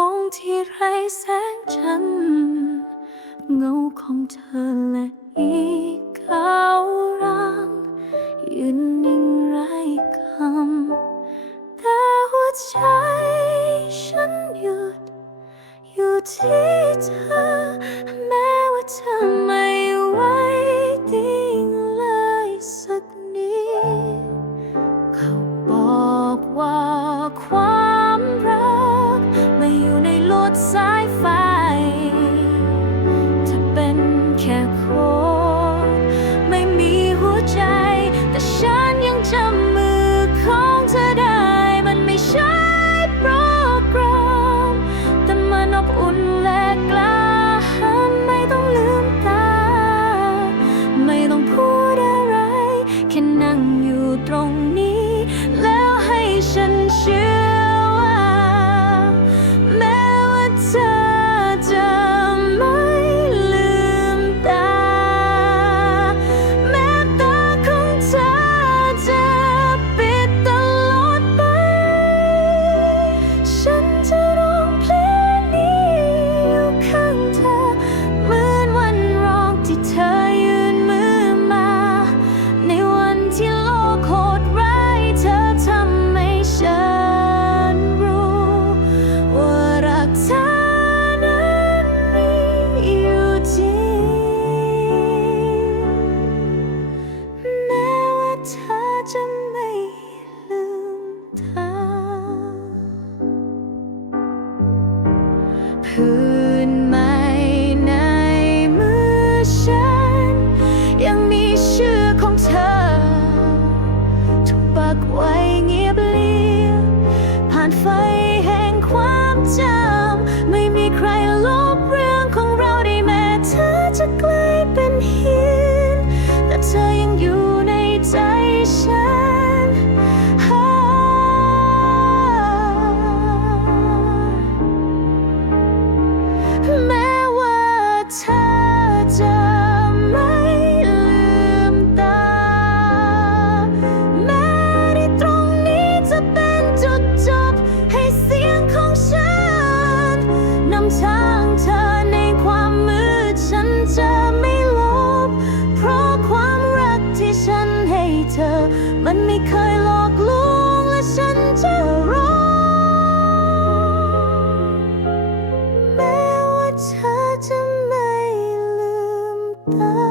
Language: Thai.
ห้องที่ไร้แสงฉันเงาของเธอและอีกเก้ารัางยืนนิ่งไร้คำแต่หัวใจฉันหยุดอยู่ที่่ต้องพูดอะไร แค่นั่งอยู่ตรงนี้ บไว้เงียบเลียผ่านไฟแห่งความจำ ทางเธอในความมืดฉันจะไม่ลบ เพราะความรักที่ฉันให้เธอ มันไม่เคยหลอกลวงและฉันจะรอแม้ว่าเธอจะไม่ลืมตา